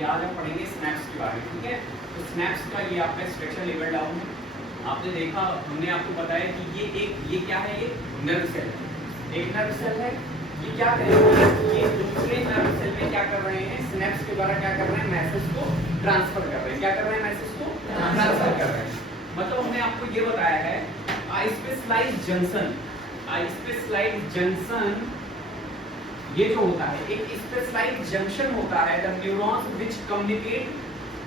ये आज हम पढ़ेंगे स्नैप्स के बारे में, ठीक है। तो स्नैप्स का ये आपका स्ट्रक्चर लेवल डाउन है। आपने देखा, हमने आपको बताया कि ये क्या है, ये नर्व सेल है, एक नर्व सेल है। ये क्या करेंगे, ये दूसरे नर्व सेल में क्या कर रहे हैं, स्नैप्स के द्वारा क्या कर रहे हैं, मैसेज को ट्रांसफर कर रहे हैं। क्या कर रहे हैं, मैसेज को ट्रांसफर कर रहे हैं। मतलब हमने आपको ये बताया है स्पेशलाइज्ड जंक्शन, स्पेशलाइज्ड जंक्शन ये जो होता है, एक स्पेशलाइज्ड जंक्शन होता है the neurons which communicate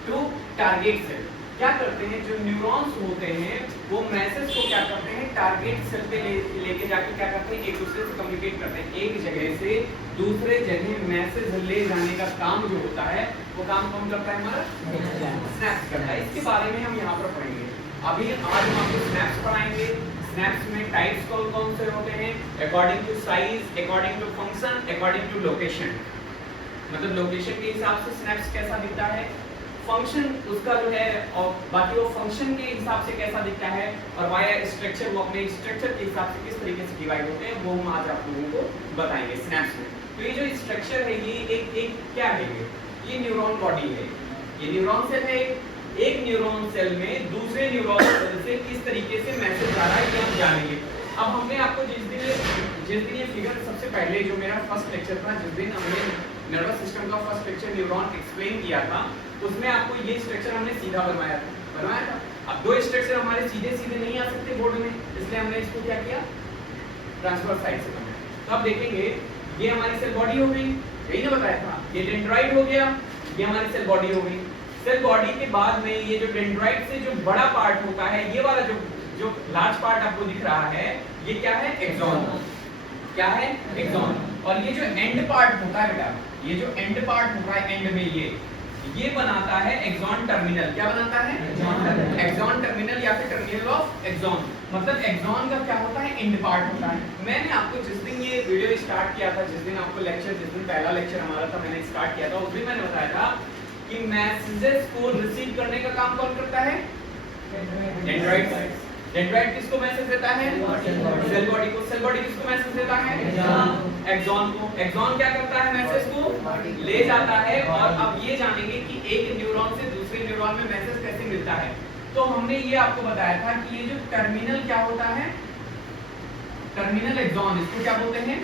to target cell. क्या करते हैं, जो न्यूरॉन्स होते हैं वो मैसेज को क्या करते हैं, टारगेट सेल पे लेके जाके क्या करते हैं, एक दूसरे से कम्युनिकेट करते हैं। एक जगह से दूसरे जगह मैसेज ले जाने का काम जो होता है वो काम कौन करता है, हमारा स्नैप्स करता है। इसके बारे में हम यहाँ पर पढ़ेंगे। अभी आज हम आपको स्नैप्स पढ़ाएंगे। स्नैप्स में टाइप्स कौन कौन से होते हैं, according to size, according to function, according to location. मतलब लोकेशन के हिसाब से स्नैप्स कैसा दिखता है, फंक्शन उसका जो है, और बाकी वो फंक्शन के हिसाब से कैसा दिखता है, और वाया स्ट्रक्चर वो अपने स्ट्रक्चर के हिसाब से किस तरीके से डिवाइड होते हैं, वो हम आज आप लोगों को बताएंगे स्नैप्स में। तो ये जो स्ट्रक्चर है ये एक क्या है, ये न्यूरॉन बॉडी है, ये न्यूरॉन सेल है। एक न्यूरॉन सेल में दूसरे न्यूरॉन सेल से किस तरीके से मैसेज आ रहा है ये हम जानेंगे। अब हमने आपको जिस दिन ये फिगर सबसे पहले जो मेरा फर्स्ट लेक्चर था, जिस दिन हमने नर्वस सिस्टम का फर्स्ट लेक्चर न्यूरॉन एक्सप्लेन किया था, उसमें आपको ये स्ट्रक्चर हमने सीधा बनवाया था। अब दो स्ट्रक्चर हमारे सीधे सीधे नहीं आ सकते बोर्ड में, इसलिए हमने इसको क्या किया, ट्रांसफर साइड से बनाया। तो अब देखेंगे ये हमारी सेल बॉडी हो गई, यही ना बताया था, ये डेंड्राइट हो गया, ये हमारी सेल बॉडी हो गई। सेल बॉडी के बाद में ये जो डेंड्राइट से जो बड़ा पार्ट होता है, ये वाला जो लार्ज पार्ट आपको दिख रहा है, ये क्या है, एक्सॉन। क्या है, एक्सॉन। और ये जो एंड पार्ट होता है बेटा, ये जो एंड पार्ट होता है एंड में ये बनाता है एक्सॉन टर्मिनल। क्या बनाता है, एक्सॉन टर्मिनल या फिर टर्मिनल ऑफ एक्सॉन। मतलब एक्सॉन का क्या होता है, एंड पार्ट होता है। मैंने आपको जिस दिन ये वीडियो स्टार्ट किया था, जिस दिन आपको लेक्चर, जिस दिन पहला लेक्चर हमारा था, मैंने स्टार्ट किया था, उस दिन मैंने बताया था कि मैसेजेस को रिसीव करने का काम कौन करता है, डेंड्राइट। डेंड्राइट किसको मैसेज देता है, सेल बॉडी को। सेल बॉडी किसको मैसेज देता है, एक्सॉन को। एक्सॉन क्या करता है, मैसेज को ले जाता है। और अब ये जानेंगे कि एक न्यूरॉन से दूसरे न्यूरॉन में मैसेज कैसे मिलता है। तो हमने ये आपको बताया था कि ये जो टर्मिनल क्या होता है, टर्मिनल एक्सॉन, इसको क्या बोलते हैं,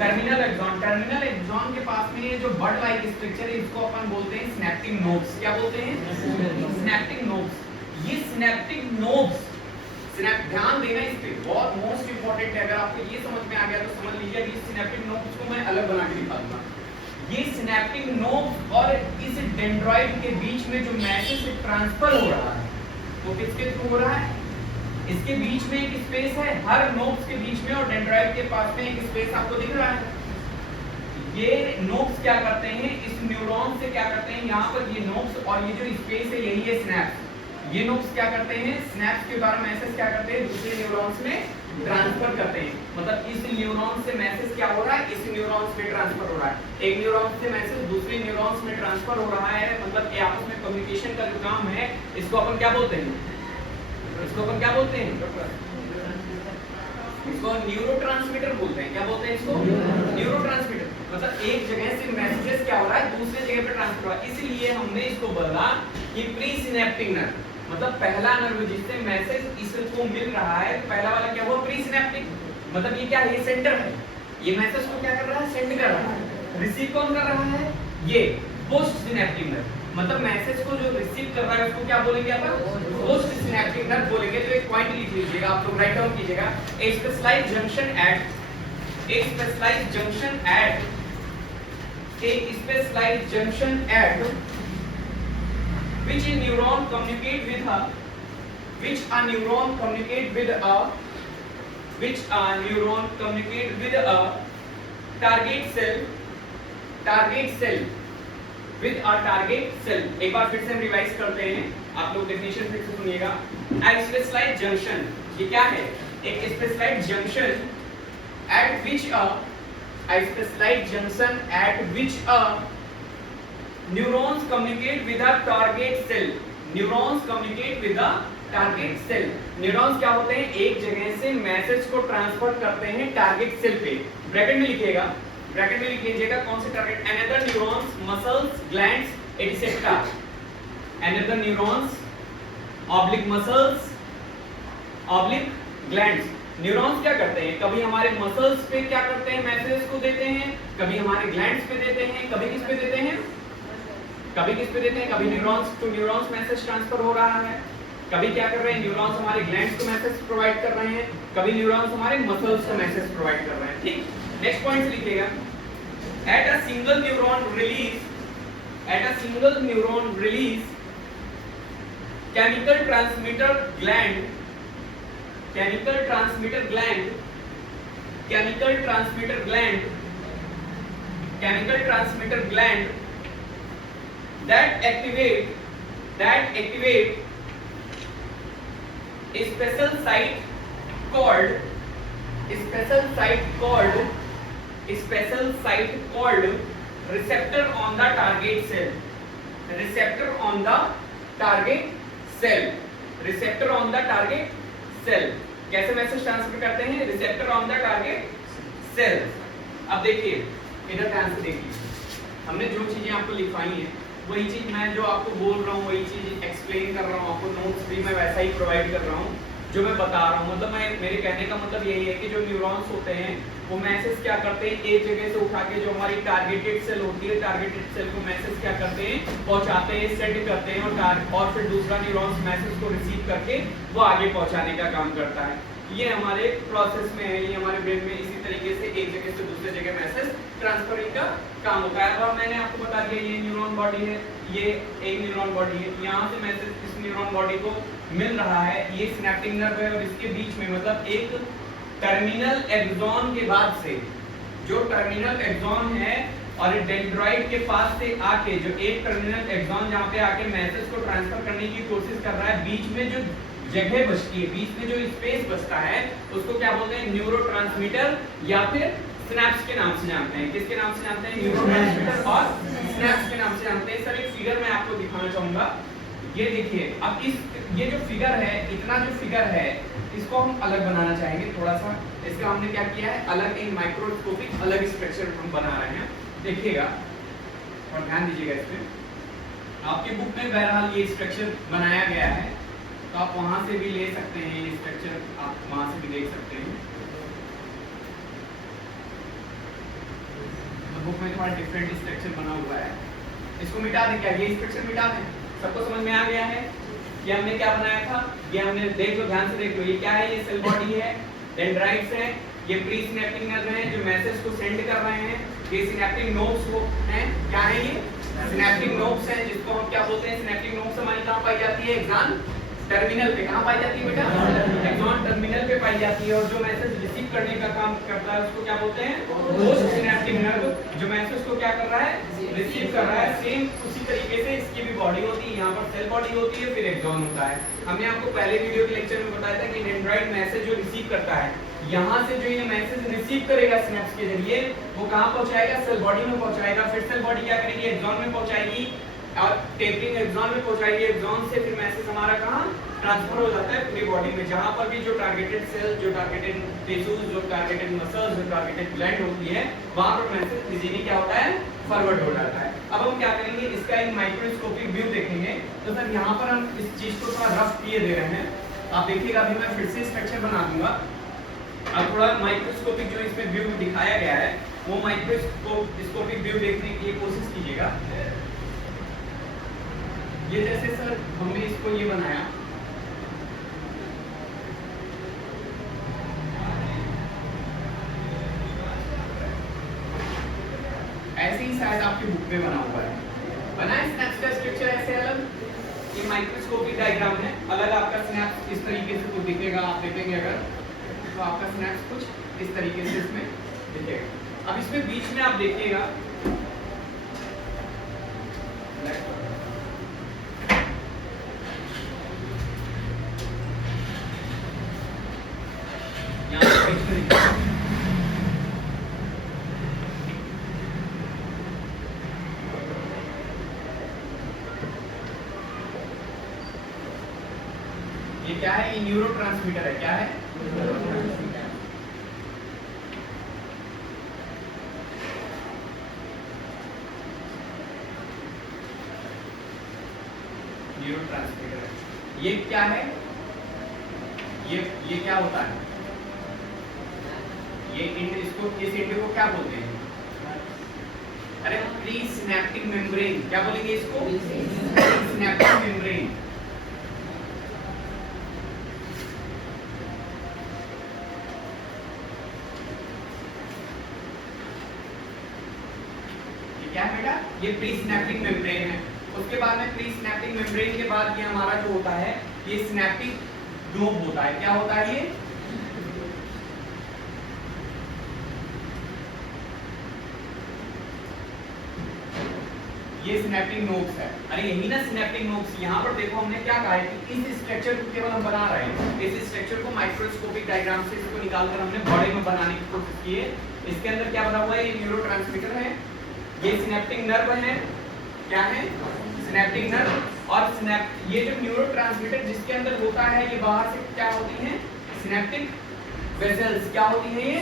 टर्मिनल एक्सॉन। टर्मिनल एक्सॉन के पास में ये जो बड लाइक स्ट्रक्चर है, इसको अपन बोलते हैं सिनेप्टिक नोड्स। क्या बोलते हैं, सिनेप्टिक नोड्स। ये सिनेप्टिक नोड्स, ध्यान देना इस पे, बहुत मोस्ट इंपॉर्टेंट है। अगर आपको ये समझ में आ गया तो समझ लीजिए कि सिनेप्टिक नोड्स को मैं अलग बना के दिखा दूंगा। ये सिनेप्टिक नोड्स और इस डेंड्राइट के बीच में जो मैसेज ट्रांसफर हो रहा है वो किसके थ्रू हो रहा है, इसके बीच में एक स्पेस है, हर नोड्स के बीच में और डेंड्राइट के पास में एक स्पेस आपको दिख रहा है। ये नोड्स क्या करते हैं, इस न्यूरॉन से क्या करते हैं, यहाँ पर ये नोड्स और ये जो स्पेस है यही है स्नैप्स। ये नोड्स क्या करते हैं, स्नैप्स के द्वारा मैसेज क्या करते हैं, दूसरे न्यूरॉन्स में ट्रांसफर करते हैं। मतलब इस न्यूरॉन से मैसेज क्या हो रहा है, इस न्यूरॉन्स में ट्रांसफर हो रहा है। एक न्यूरॉन से मैसेज दूसरे न्यूरॉन्स में ट्रांसफर हो रहा है। मतलब ये आपस में कम्युनिकेशन का जो काम है, इसको अपन क्या बोलते हैं, इसको अपन क्या बोलते हैं, इसको न्यूरोट्रांसमीटर बोलते हैं। क्या बोलते हैं इसको, न्यूरोट्रांसमीटर। मतलब एक जगह से मैसेजेस क्या हो रहा है, दूसरे जगह पे ट्रांसफर हो रहा है। इसलिए हमने इसको बोला कि प्री सिनेप्टिक नर्व, मतलब पहला नर्व जिससे मैसेज इसको मिल रहा है, पहला वाला क्या हुआ, प्री सिनेप्टिक। मतलब ये क्या है, ये सेंटर है, ये मैसेज को क्या कर रहा है, सेंड कर रहा है। रिसीव कौन कर रहा है, ये पोस्ट सिनेप्टिक नर्व। मतलब मैसेज को जो रिसीव कर रहा है उसको क्या बोलेंगे अपन, पोस्ट सिनेप्टिक नर्व बोलेंगे। तो एक पॉइंट लिख लीजिएगा, आप लोग राइट डाउन कीजिएगा, a specialized junction at, a specialized junction at, a specialized junction at which a neuron communicate with a, which a neuron communicate with a, which a neuron communicate with a target cell, target cell with a target cell। एक बार फिर से हम revise करते हैं, आप लोग definition फिर से सुनिएगा। a specialized junction, ये क्या है, एक specialized junction at which a specialized junction at which a neurons communicate with a target cell, neurons communicate with a target cell। Neurons क्या होते हैं, एक जगह से मैसेज को ट्रांसफर करते हैं टारगेट सेल पे। ब्रैकेट में लिखिएगा, ब्रैकेट में लिख लीजिएगा कौन से target, another neurons, muscles, glands, etc. Another neurons, oblique muscles, oblique glands. Neurons क्या करते हैं? कभी हमारे मसल्स पे क्या करते हैं, मैसेज को देते हैं, कभी हमारे ग्लैंड्स पे देते हैं, कभी किस पे देते हैं, कभी किस पे देते हैं, कभी neurons to neurons message transfer हो रहा है, कभी क्या कर रहे हैं, न्यूरॉन्स हमारे ग्लैंड्स को मैसेज प्रोवाइड कर रहे हैं, कभी न्यूरॉन्स हमारे मसल्स को मैसेज प्रोवाइड कर रहे हैं. ठीक, नेक्स्ट पॉइंट लिखिएगा. At a single neuron release, at a single neuron release chemical transmitter gland, chemical transmitter gland, chemical transmitter gland, chemical transmitter gland that activate a special site called receptor on the target cell, receptor on the target cell, receptor on the target cell. कैसे message transfer करते हैं? Receptor on the target cell. अब देखिए इधर ध्यान से देखिए, हमने जो चीजें आपको लिखवाई हैं वही चीज मैं जो आपको बोल रहा हूँ वही चीज एक्सप्लेन कर रहा हूँ आपको, नोट्स भी मैं वैसा ही प्रोवाइड कर रहा हूँ जो मैं बता रहा हूँ. मतलब मैं मेरे कहने का मतलब यही है कि जो न्यूरॉन्स होते हैं वो मैसेज क्या करते हैं, एक जगह से उठा के जो हमारी टारगेटेड सेल होती है, टारगेटेड सेल को मैसेज क्या करते हैं, पहुंचाते हैं, सेंड करते हैं और फिर दूसरा न्यूरॉन्स मैसेज को रिसीव करके वो आगे पहुंचाने का काम करता है. ये हमारे प्रोसेस में है, ये हमारे ब्रेन में इसी तरीके से एक जगह से दूसरे जगह मैसेज ट्रांसफरिंग का काम होता है. और मैंने आपको बता दिया ये न्यूरॉन बॉडी है, ये एक न्यूरॉन बॉडी है, यहाँ से मैसेज इस न्यूरॉन बॉडी को मिल रहा है, ये सिनेप्टिक नर्व है और इसके बीच में मतलब एक टर्मिनल एक्सॉन के बाद से जो टर्मिनल एक्सॉन है और डेंड्राइट के पास से आके जो एक टर्मिनल एक्सॉन जहाँ पे आके मैसेज को ट्रांसफर करने की कोशिश कर रहा है, बीच में जो जगह बचती है, बीच में जो स्पेस बचता है उसको क्या बोलते हैं, न्यूरोट्रांसमीटर या फिर सिनेप्स के नाम से जानते हैं. किसके नाम से जानते हैं? न्यूरोट्रांसमीटर और सिनेप्स के नाम से जानते हैं. सर एक फिगर मैं आपको दिखाना चाहूंगा, ये देखिए. अब ये जो फिगर है, इतना जो फिगर है इसको हम अलग बनाना चाहेंगे थोड़ा सा. इसका हमने क्या किया है, अलग एक माइक्रोस्कोपिक अलग स्ट्रक्चर हम बना रहे हैं. देखिएगा और ध्यान दीजिएगा इस पे. आपके बुक में बहरहाल ये स्ट्रक्चर बनाया गया है तो आप वहां से भी ले सकते हैं, ये स्ट्रक्चर आप वहां से भी देख सकते हैं. तो बुक में थोड़ा डिफरेंट स्ट्रक्चर बना हुआ है, इसको मिटा दें. क्या ये स्ट्रक्चर मिटा दें? सबको समझ में आ गया है कि हमने क्या बनाया था? ये हमने देख लो, ध्यान से देख लो. ये क्या है? ये सेल बॉडी है, डेंड्राइट्स है, ये प्री सिनेप्टिक नर्व है जो मैसेज को सेंड कर रहे हैं, ये सिनेप्टिक नोड्स हैं. क्या है ये? सिनेप्टिक नोड्स हैं, जिसको हम क्या बोलते हैं, सिनेप्टिक नोड्स हमारी कहाँ पाई जाती है? एक्सॉन टर्मिनल पे. कहाँ पाई जाती है बेटा? एक्सॉन टर्मिनल पे पाई जाती है. और जो मैसेज रिसीव करने का काम करता है उसको क्या बोलते हैं? पोस्ट सिनेप्टिक नर्व, जो मैसेज को क्या कर रहा है, रिसीव कर रहा है. सेम उसी तरीके से इसकी भी बॉडी होती है, यहाँ पर सेल बॉडी होती है, फिर एक्सॉन होता है. हमने आपको पहले वीडियो के लेक्चर में बताया था कि डेंड्राइट मैसेज जो रिसीव करता है, यहाँ से जो ये मैसेज रिसीव करेगा सिनेप्स के जरिए, वो कहाँ पहुँचाएगा? सेल बॉडी में पहुँचाएगा. फिर सेल बॉडी क्या करेगी? एक्सॉन में पहुँचाएगी और टेपरिंग एक्सॉन में पहुँचाएगी. एक्सॉन से फिर मैसेज हमारा कहाँ ट्रांसफर हो जाता है? पूरी बॉडी में, जहाँ पर भी जो टारगेटेड सेल, जो टारगेटेड टिश्यूज, जो टारगेटेड मसल्स, जो टारगेटेड ग्लैंड होती है, वहाँ पर मैसेज इजीली क्या होता है? फॉरवर्ड हो जाता है. अब हम क्या करेंगे, इसका एक माइक्रोस्कोपिक व्यू देखेंगे. तो सर यहाँ पर हम इस चीज को थोड़ा रफ किए दे रहे हैं, आप देखिएगा. अभी मैं फिर से स्ट्रक्चर बना दूंगा. अब थोड़ा माइक्रोस्कोपिक जो इसमें व्यू दिखाया गया है वो माइक्रोस्कोपिक व्यू देखने की कोशिश कीजिएगा. ये जैसे सर हमने इसको ये बनाया, ऐसे ही शायद आपकी बुक में बना हुआ है. बना है स्नैप्स का स्ट्रक्चर ऐसे अलग. ये माइक्रोस्कोपिक डायग्राम है. अलग आपका स्नैप्स इस तरीके से कुछ दिखेगा. आप देखेंगे अगर तो आपका स्नैप्स कुछ इस तरीके से इसमें दिखेगा. अब इसमें बीच में आप देखिएगा, ये क्या है? ये न्यूरोट्रांसमीटर है. क्या है? न्यूरोट्रांसमीटर है। ये क्या है, ये क्या होता है, ये इसको इस एंड को क्या बोलते हैं, अरे प्री सिनेप्टिक मेम्ब्रेन, क्या बोलेंगे इसको, प्री सिनेप्टिक मेम्ब्रेन। क्या है बेटा, ये प्री सिनेप्टिक मेम्ब्रेन है। उसके बाद में प्री सिनेप्टिक मेम्ब्रेन के बाद ये हमारा जो होता है ये सिनेप्टिक नोब होता है। क्या होता है ये सिनेप्टिक नोब्स है। अरे यही ना सिनेप्टिक नोब्स। यहाँ पर देखो हमने क्या कहा है कि इस स्ट्रक्चर को केवल हम बना रहे हैं, इस स्ट्रक्चर को माइक्रोस्कोपिक डायग्राम से इसको निकालकर हमने बॉडी में बनाने की कोशिश की है। इसके अंदर क्या बना हुआ है, ये न्यूरोट्रांसमीटर है, ये सिनेप्टिक नर्व है, क्या है सिनेप्टिक नर्व। और ये जो न्यूरोट्रांसमीटर जिसके अंदर होता है ये बाहर से क्या होती है, सिनेप्टिक वेसल्स। क्या होती है ये,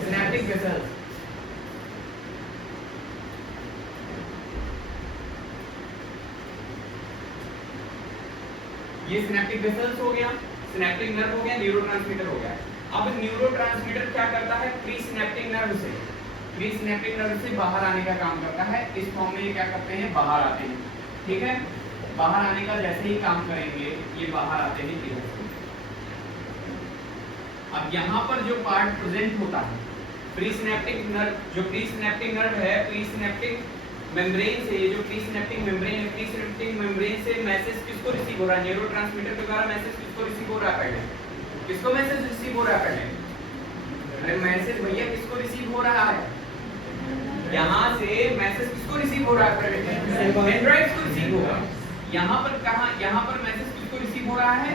सिनेप्टिक वेसल्स। ये सिनेप्टिक वेसल्स हो गया, सिनेप्टिक नर्व हो गया, न्यूरोट्रांसमीटर हो गया। अब न्यूरोट्रांसमीटर क्या करता है, प्री सिनेप्टिक नर्व से, प्री सिनेप्टिक नर्व से बाहर आने का काम करता है। इस फॉर्म में ये क्या करते हैं, बाहर आते हैं। ठीक है, बाहर आने का जैसे ही काम करेंगे ये बाहर आते हैं इधर से। अब यहाँ पर जो पार्ट प्रेजेंट होता है प्री सिनेप्टिक नर्व, जो प्री सिनेप्टिक नर्व है, प्री सिनेप्टिक मेम्ब्रेन से, ये जो प्री सिनेप्टिक मेम्ब्रेन है, प्री सिनेप्टिक मेम्ब्रेन से मैसेज किसको रिसीव हो रहा है, न्यूरोट्रांसमीटर के द्वारा मैसेज किसको रिसीव हो रहा है, पहले किसको मैसेज रिसीव हो रहा है, पहले अरे मैसेज भैया किसको रिसीव हो रहा है, यहाँ से मैसेज किसको रिसीव हो रहा है, पहले डेंड्राइट्स को रिसीव होगा। यहाँ पर कहाँ, यहाँ पर मैसेज किसको रिसीव हो रहा है,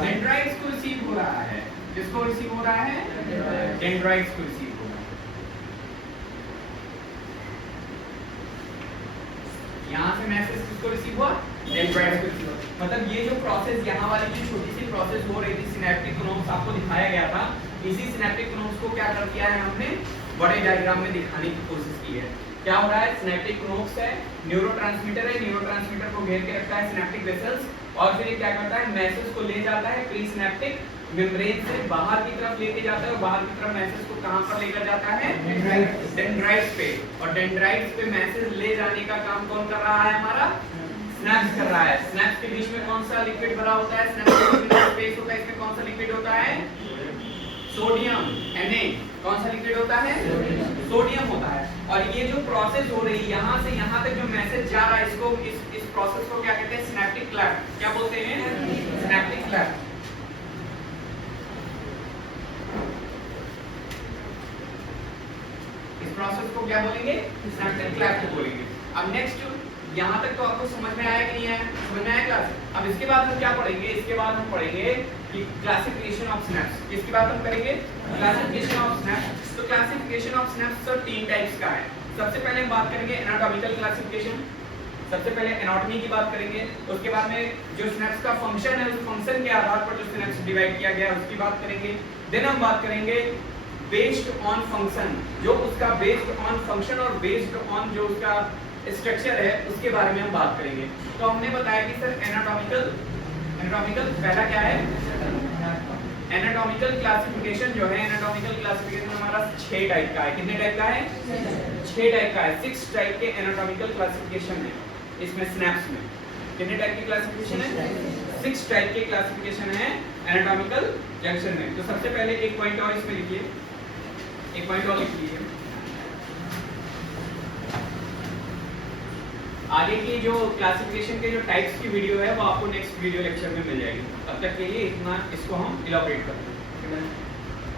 डेंड्राइट्स को रिसीव हो रहा है। किसको रिसीव हो रहा है, डेंड्राइट्स को रिसीव हो रहा है। यहाँ से मैसेज किसको रिसीव हुआ, डेंड्राइट्स को रिसीव हुआ। मतलब ये जो प्रोसेस, यहाँ वाली जो छोटी सी प्रोसेस हो रही थी सिनेप्टिक नोब्स आपको दिखाया गया था, इसी सिनेप्टिक नोब्स को क्या कर दिया है हमने बड़े डायग्राम में दिखाने की कोशिश की है। क्या हो रहा है, सिनेप्टिक नोब्स है, न्यूरोट्रांसमीटर है, न्यूरोट्रांसमीटर को घेर के रखता है सिनेप्टिक वेसल्स, और फिर ये क्या करता है, मैसेज को ले जाता है प्री सिनेप्टिक मेम्ब्रेन से बाहर की तरफ लेके जाता है, और बाहर की तरफ मैसेज को कहां पर लेकर जाता है, डेंड्राइट्स पे। और डेंड्राइट्स पे मैसेज ले जाने का काम कौन कर रहा है, हमारा स्नैप्स कर रहा है। स्नैप्स के बीच में कौन सा लिक्विड भरा होता है, स्नैप्स के बीच में स्पेस होता है, इसमें कौन सा लिक्विड होता है, सोडियम, Na। कौन सा लिक्विड होता है, सोडियम होता है। और ये जो प्रोसेस हो रही है यहाँ से यहाँ तक जो मैसेज जा रहा है, इसको इस प्रोसेस को क्या कहते हैं, सिनेप्टिक क्लैफ्ट। क्या बोलते हैं, सिनेप्टिक क्लैफ्ट। इस प्रोसेस को क्या बोलेंगे, सिनेप्टिक क्लैफ्ट बोलेंगे। अब नेक्स्ट यहाँ तक तो आपको समझ में आया कि नहीं आया, समझ में आया क्लास। अब इसके बाद हम क्या पढ़ेंगे, इसके बाद हम पढ़ेंगे कि क्लासिफिकेशन ऑफ सिनेप्स। इसके बाद हम करेंगे क्लासिफिकेशन ऑफ सिनेप्स। तो क्लासिफिकेशन ऑफ सिनेप्स तो 3 टाइप्स का है। सबसे पहले हम बात करेंगे एनाटॉमिकल क्लासिफिकेशन, सबसे पहले एनाटॉमी की बात करेंगे। उसके बाद में जो सिनेप्स का फंक्शन है, उस फंक्शन के आधार पर जो सिनेप्स डिवाइड किया गया है उसकी बात करेंगे। देन हम बात करेंगे बेस्ड ऑन फंक्शन, जो उसका बेस्ड ऑन फंक्शन और बेस्ड ऑन जो उसका स्ट्रक्चर है उसके बारे में हम बात करेंगे। तो हमने बताया कि सर एनाटॉमिकल पहला क्या है, एनाटॉमिकल क्लासिफिकेशन जो है, एनाटॉमिकल क्लासिफिकेशन हमारा 6 टाइप का है। कितने टाइप का है, 6 टाइप का है। 6 टाइप के एनाटॉमिकल क्लासिफिकेशन है इसमें सिनेप्स में। कितने टाइप की क्लासिफिकेशन है, 6 टाइप के क्लासिफिकेशन है एनाटॉमिकल जंक्शन में। तो सबसे पहले एक पॉइंट और इसमें लिखिए, एक पॉइंट और लिख लीजिए। आगे की जो क्लासिफिकेशन के जो टाइप्स की वीडियो है वो आपको नेक्स्ट वीडियो लेक्चर में मिल जाएगी। तब तक के लिए इतना इसको हम इलॉबरेट करते हैं।